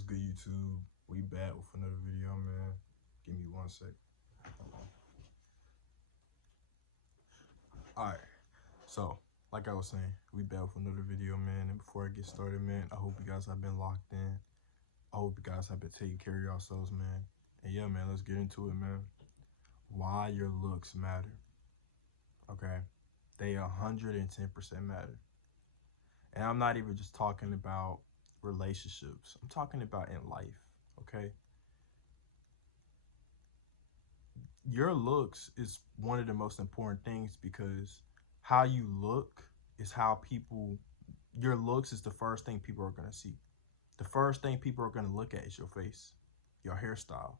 What's good, YouTube? We back with another video, man. Give me 1 sec. Alright, so like I was saying, we back with another video, man. And before I get started, man, I hope you guys have been locked in. I hope you guys have been taking care of yourselves, man. And yeah, man, let's get into it, man. Why your looks matter. Okay, they 110% matter. And I'm not even just talking about relationships. I'm talking about in life. Okay, your looks is one of the most important things because how you look is how people, your looks is the first thing people are going to see. The first thing people are going to look at is your face, your hairstyle,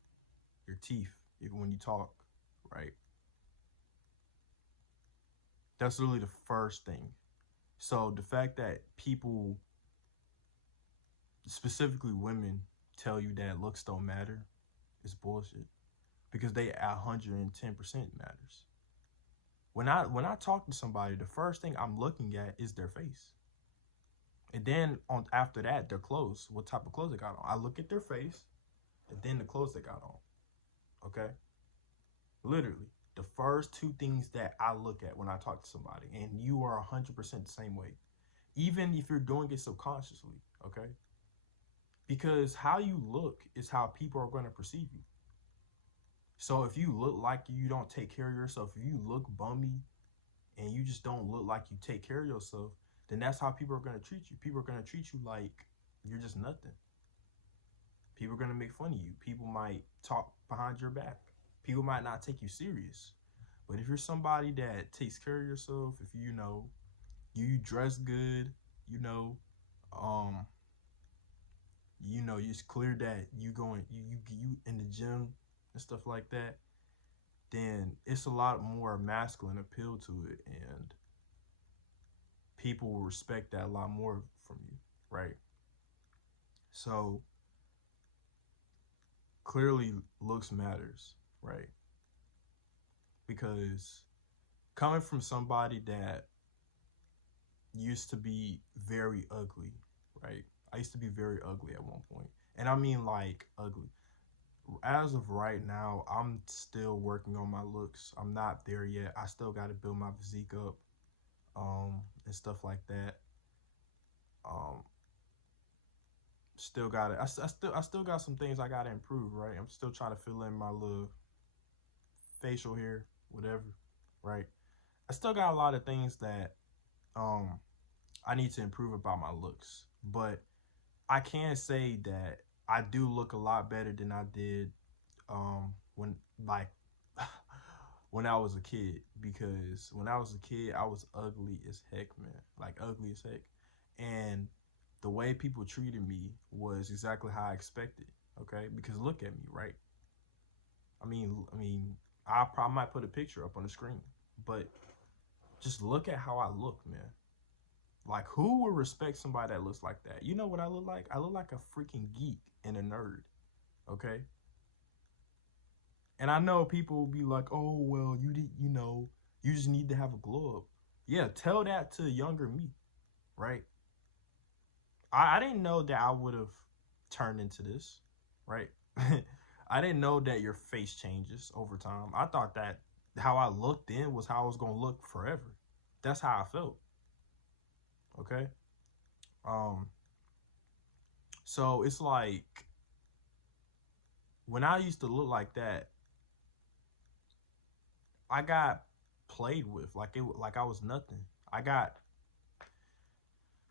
your teeth, even when you talk, right? That's really the first thing. So the fact that people, specifically women, tell you that looks don't matter is bullshit because they 110% matters. When I talk to somebody, the first thing I'm looking at is their face. And then on after that, their clothes, what type of clothes they got on. I look at their face and then the clothes they got on. Okay? Literally, the first two things that I look at when I talk to somebody, and you are 100% the same way. Even if you're doing it subconsciously, okay? Because how you look is how people are going to perceive you. So if you look like you don't take care of yourself, if you look bummy and you just don't look like you take care of yourself, then that's how people are going to treat you. People are going to treat you like you're just nothing. People are going to make fun of you. People might talk behind your back. People might not take you serious. But if you're somebody that takes care of yourself, if you dress good, um, it's clear that you in the gym and stuff like that, then it's a lot more masculine appeal to it, and people will respect that a lot more from you, right? So clearly looks matters, right? Because coming from somebody that used to be very ugly, right? I used to be very ugly at one point. And I mean like ugly. As of right now, I'm still working on my looks. I'm not there yet. I still got to build my physique up and stuff like that. Um still got it. I still got some things I got to improve, right? I'm still trying to fill in my little facial hair, whatever, right? I still got a lot of things that um I need to improve about my looks, but I can say that I do look a lot better than I did when like when I was a kid, because when I was a kid I was ugly as heck, man, like ugly as heck, and the way people treated me was exactly how I expected. Okay, because look at me, right? I mean, I probably might put a picture up on the screen, but just look at how I look, man. Like, who would respect somebody that looks like that? You know what I look like? I look like a freaking geek and a nerd. Okay. And I know people will be like, "Oh, well, you just need to have a glow up." Yeah, tell that to younger me, right? I didn't know that I would have turned into this, right? I didn't know that your face changes over time. I thought that how I looked then was how I was gonna look forever. That's how I felt. Okay. Um. So it's like when I used to look like that, I got played with like I was nothing. I got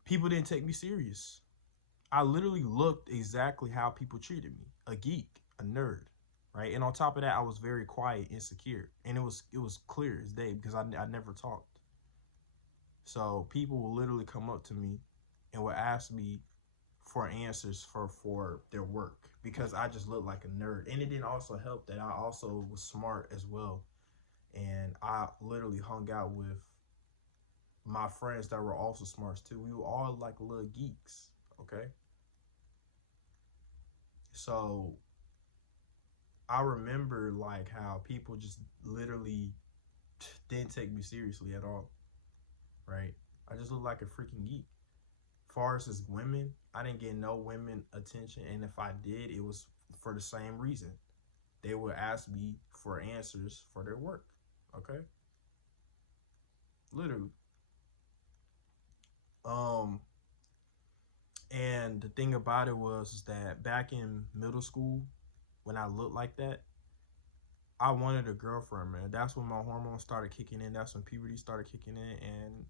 People didn't take me serious. I literally looked exactly how people treated me. A geek, a nerd, right? And on top of that, I was very quiet, insecure. And it was clear as day because I never talked. So people will literally come up to me and would ask me for answers for their work because I just looked like a nerd. And it didn't also help that I also was smart as well. And I literally hung out with my friends that were also smarts too. We were all like little geeks, okay? So I remember like how people just literally didn't take me seriously at all, right? I just looked like a freaking geek. Far as women, I didn't get no women attention, and if I did, it was for the same reason. They would ask me for answers for their work. Okay, literally. Um, and the thing about it was is that back in middle school, when I looked like that, I wanted a girlfriend, man. That's when my hormones started kicking in. That's when puberty started kicking in, and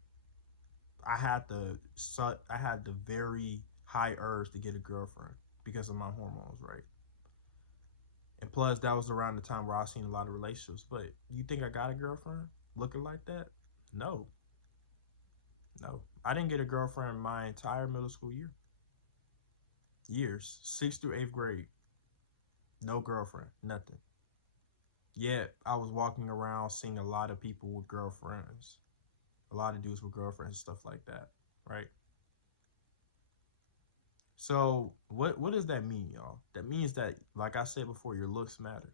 I had the very high urge to get a girlfriend because of my hormones, right? And plus, that was around the time where I seen a lot of relationships. But you think I got a girlfriend looking like that? No, no. I didn't get a girlfriend my entire middle school years, sixth through eighth grade. No girlfriend, nothing. Yet I was walking around seeing a lot of people with girlfriends, a lot of dudes with girlfriends, stuff like that, right? So what does that mean, y'all? That means that, like I said before, your looks matter.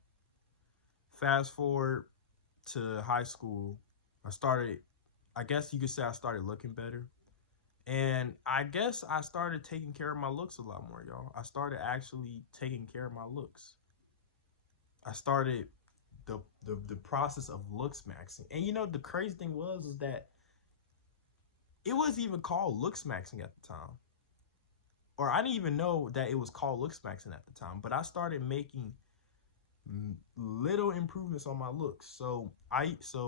Fast forward to high school, I started. I guess you could say I started looking better, and I guess I started taking care of my looks a lot more, y'all. I started actually taking care of my looks. I started the process of looks maxing, and the crazy thing was is that it wasn't even called looks maxing at the time, or I didn't even know that it was called looks maxing at the time. But I started making little improvements on my looks. So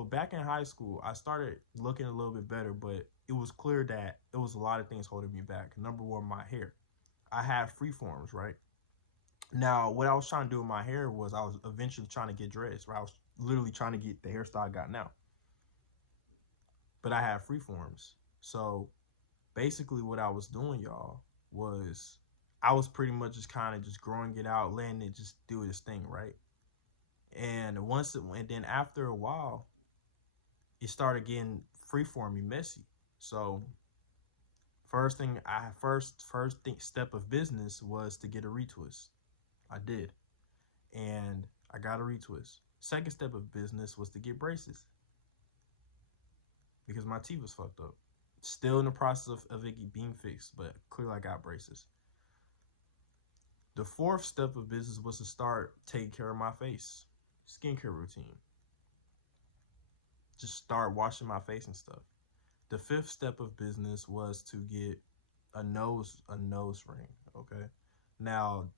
back in high school, I started looking a little bit better, but it was clear that it was a lot of things holding me back. Number one, my hair. I had freeforms, right? Now, what I was trying to do with my hair was I was eventually trying to get dreads, right? I was literally trying to get the hairstyle I got now, but I had freeforms. So basically, what I was doing, y'all, was I was pretty much just kind of just growing it out, letting it just do its thing, right? And then after a while, it started getting freeforming messy. So first thing step of business was to get a retwist. I did, and I got a retwist. Second step of business was to get braces because my teeth was fucked up. Still in the process of it being fixed, but clearly I got braces. The fourth step of business was to start taking care of my face, skincare routine. Just start washing my face and stuff. The fifth step of business was to get a nose ring. Okay, now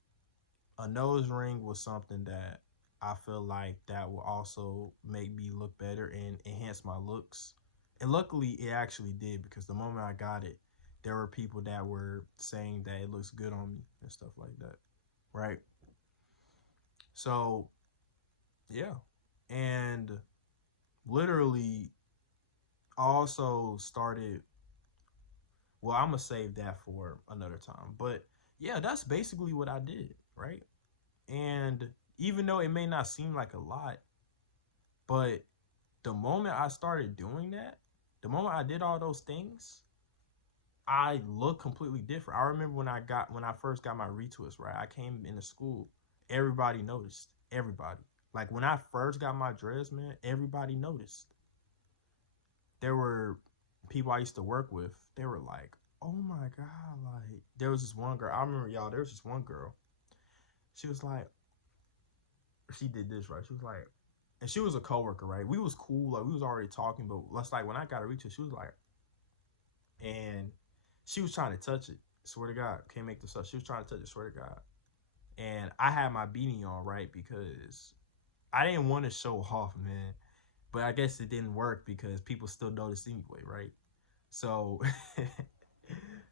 a nose ring was something that I feel like that will also make me look better and enhance my looks. And luckily, it actually did because the moment I got it, there were people that were saying that it looks good on me and stuff like that. Right. So, yeah. And literally also started, well, I'm going to save that for another time. But yeah, that's basically what I did. Right. And even though it may not seem like a lot, but the moment I started doing that, the moment I did all those things, I look completely different. I remember when I first got my retwist, right? I came into school, everybody noticed. Everybody. Like when I first got my dreads, man, everybody noticed. There were people I used to work with, they were like, oh my God, like there was this one girl. I remember y'all, there was this one girl. She was like, she did this, right? She was like, and she was a coworker, right? We was cool, like we was already talking, but let's like when I got a retwist, she was like, and she was trying to touch it. Swear to God, can't make this up. She was trying to touch it. Swear to God. And I had my beanie on, right, because I didn't want to show off, man. But I guess it didn't work because people still noticed anyway, right? So,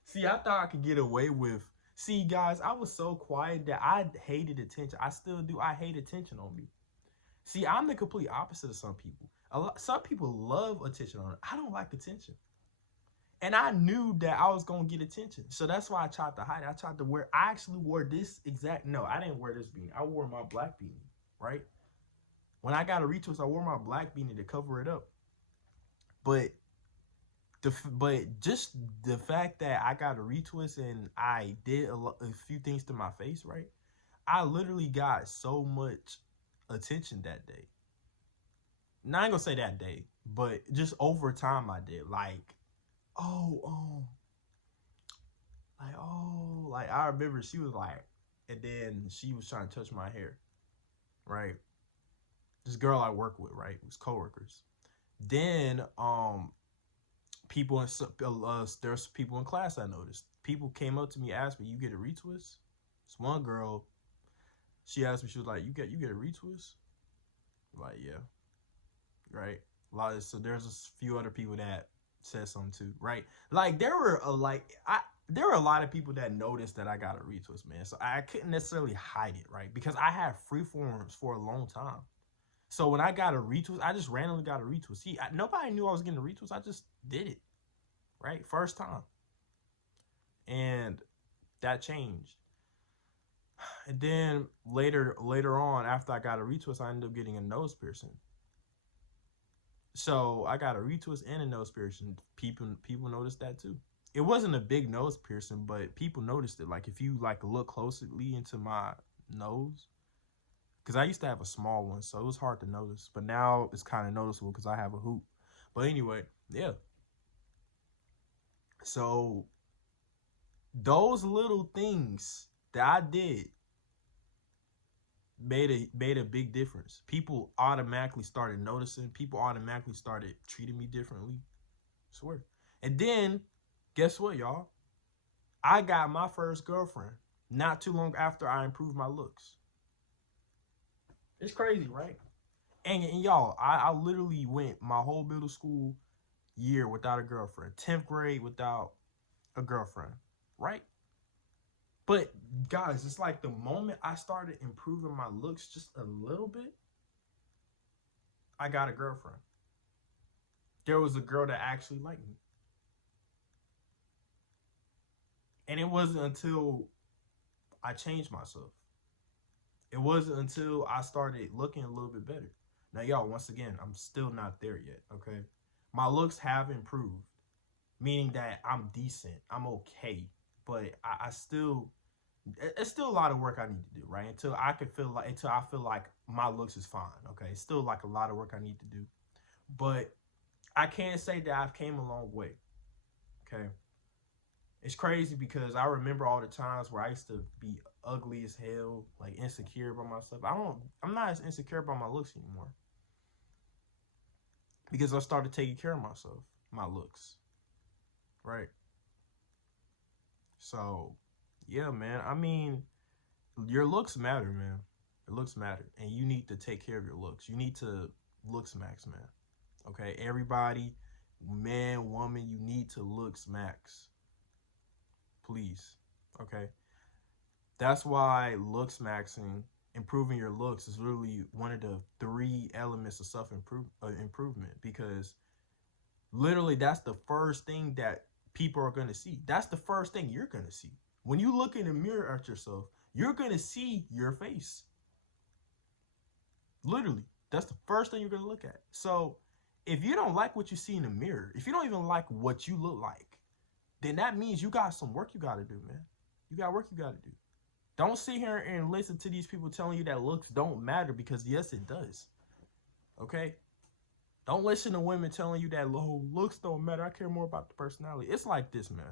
see, I thought I could get away with. See, guys, I was so quiet that I hated attention. I still do. I hate attention on me. See, I'm the complete opposite of some people. Some people love attention on it. I don't like attention. And I knew that I was gonna get attention. So that's why I tried to hide it. I tried to wear I actually wore this exact no, I didn't wear this beanie. I wore my black beanie, right? When I got a retwist, I wore my black beanie to cover it up. But but just the fact that I got a retwist and I did a few things to my face, right? I literally got so much attention that day. Now I ain't gonna say that day, but just over time I did. Like, oh, Like, oh, like I remember she was like, and then she was trying to touch my hair, right? This girl I work with, right? It was coworkers. Then people in there's people in class I noticed. People came up to me, asked me, "You get a retwist?" This one girl, she asked me, she was like, "You get a retwist?" I'm like, yeah, right. So there's a few other people that said something too, right? Like there were a lot of people that noticed that I got a retwist, man. So I couldn't necessarily hide it, right? Because I had free forms for a long time. So when I got a retwist, I just randomly got a retwist. Nobody knew I was getting a retwist. I just did it, right? First time. And that changed. And then later on, after I got a retwist, I ended up getting a nose piercing. So I got a retwist and a nose piercing. People noticed that too. It wasn't a big nose piercing, but people noticed it. Like if you like look closely into my nose, because I used to have a small one, so it was hard to notice. But now it's kind of noticeable because I have a hoop. But anyway, yeah. So those little things that I did made a big difference. People automatically started noticing. People automatically started treating me differently. I swear. And then, guess what, y'all? I got my first girlfriend not too long after I improved my looks. It's crazy, right? And y'all, I literally went my whole middle school year without a girlfriend, 10th grade without a girlfriend, right? But guys, it's like the moment I started improving my looks just a little bit, I got a girlfriend. There was a girl that actually liked me. And it wasn't until I changed myself. It wasn't until I started looking a little bit better. Now, y'all, once again, I'm still not there yet, okay? My looks have improved, meaning that I'm decent, I'm okay, but I still, it's still a lot of work I need to do, right? Until I feel like my looks is fine, okay? It's still like a lot of work I need to do, but I can't say that I've came a long way, okay? It's crazy because I remember all the times where I used to be ugly as hell, like insecure about myself. I'm not as insecure about my looks anymore because I started taking care of myself, my looks, right? So, yeah, man. I mean, your looks matter, man. Your looks matter, and you need to take care of your looks. You need to looks max, man. Okay, everybody, man, woman, you need to looks max, please. Okay, that's why looks maxing, improving your looks, is literally one of the three elements of improvement because literally that's the first thing that people are going to see. That's the first thing you're going to see. When you look in the mirror at yourself, you're going to see your face. Literally, that's the first thing you're going to look at. So, if you don't like what you see in the mirror, if you don't even like what you look like, then that means you got some work you got to do, man. You got work you got to do. Don't sit here and listen to these people telling you that looks don't matter because yes, it does. Okay? Don't listen to women telling you that looks don't matter. I care more about the personality. It's like this, man.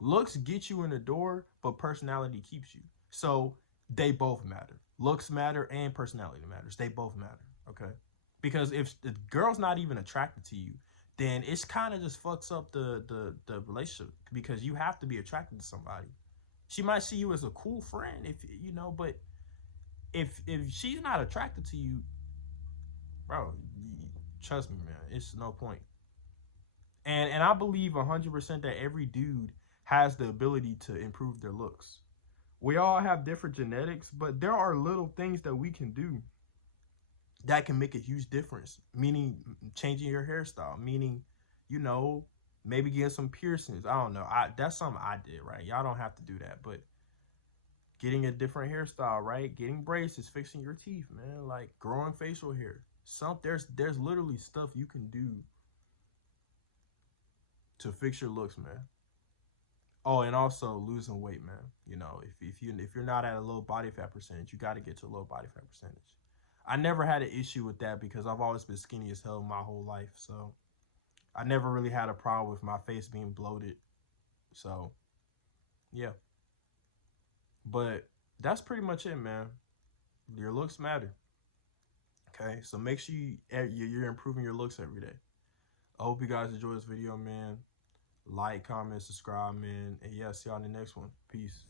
Looks get you in the door, but personality keeps you. So they both matter. Looks matter and personality matters. They both matter. Okay? Because if the girl's not even attracted to you, then it's kind of just fucks up the relationship because you have to be attracted to somebody. She might see you as a cool friend if you know, but if she's not attracted to you, bro, trust me, man, it's no point. And I believe 100% that every dude has the ability to improve their looks. We all have different genetics, but there are little things that we can do that can make a huge difference. Meaning changing your hairstyle, meaning, you know, maybe getting some piercings. I don't know. That's something I did, right? Y'all don't have to do that, but getting a different hairstyle, right? Getting braces, fixing your teeth, man, like growing facial hair. There's literally stuff you can do to fix your looks, man. Oh, and also losing weight, man. You know, if you're not at a low body fat percentage, you got to get to a low body fat percentage. I never had an issue with that because I've always been skinny as hell my whole life, so I never really had a problem with my face being bloated. So Yeah. But that's pretty much it, man. Your looks matter. Okay, so make sure you're improving your looks every day. I hope you guys enjoy this video, man. Like, comment, subscribe, man. And yeah, see y'all in the next one. Peace.